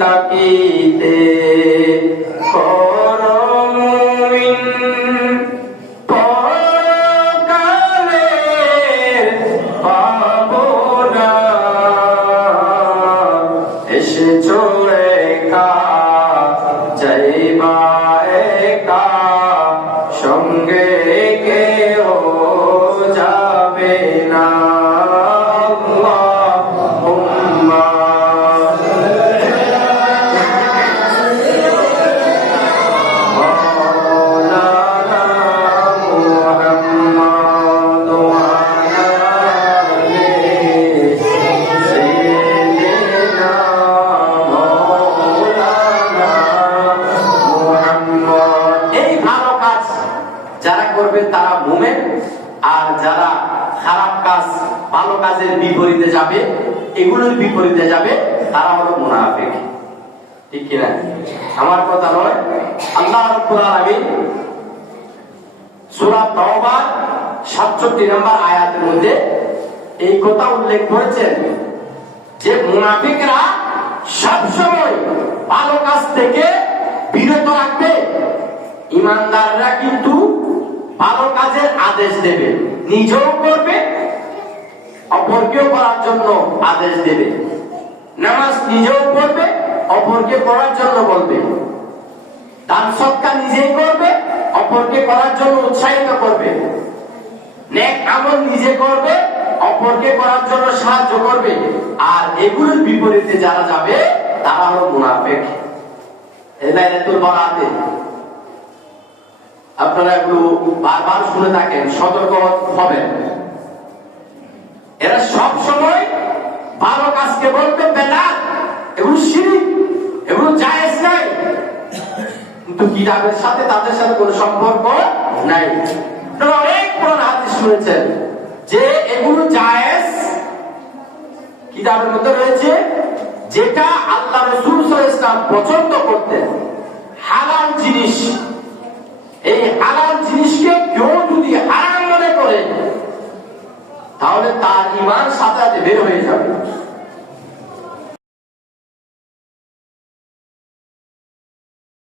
তাকিতে করমিন পরকালের পাবনা এসেছো একা যাইবা একা সঙ্গে কেউ যাবে না। যারা করবে তারা মুমিন, আর যারা খারাপ কাজ ভালো কাজের বিপরীতে যাবে, এগুলোর বিপরীতে যাবে, তারা হলো মুনাফিক। ঠিক কিনা? আমার কথা নয়, আল্লাহ রাব্বুল আলামিন সূরা তাওবা 67 নম্বর আয়াতের মধ্যে এই কথা উল্লেখ করেছেন যে মুনাফিকরা সব সময় ভালো কাজ থেকে বিরত রাখবে, ইমানদাররা কিন্তু ভালো কাজের আদেশ দেবে, নিজেও করবে, অপরকেও করার জন্য আদেশ দেবে, নামাজ নিজেও পড়বে, অপরকে করার জন্য বলবে, দান সদকা নিজেই করবে, অপরকে করার জন্য উৎসাহিত করবে, নেক আমল নিজে করবে, অপরকে করার জন্য সাহায্য করবে। আর এগুলোর বিপরীতে যারা যাবে তারা হলো মুনাফিক। লাইলাতুল বারাতে আপনারা এগুলো বারবার শুনে থাকেন, সতর্ক হবেন। এরা সব সময় ভালো কাজকে বলবে বেদাত, এগুলো শিরক, এগুলো জায়েজ নাই, কিন্তু কিতাবের সাথে তাদের সাথে কোনো সম্পর্ক নাই। আপনারা অনেক কোরআন হাদিস শুনেছেন যে এগুলো জায়েজ, কিতাবের মধ্যে রয়েছে, যেটা আল্লাহ রাসূল সাল্লাল্লাহু আলাইহি ওয়াসাল্লাম পছন্দ করতেন, হালাল জিনিস। এই হালাল জিনিসকে কেউ যদি হারাম মনে করে তাহলে তার ঈমান সাথে সাথে বের হয়ে যাবে।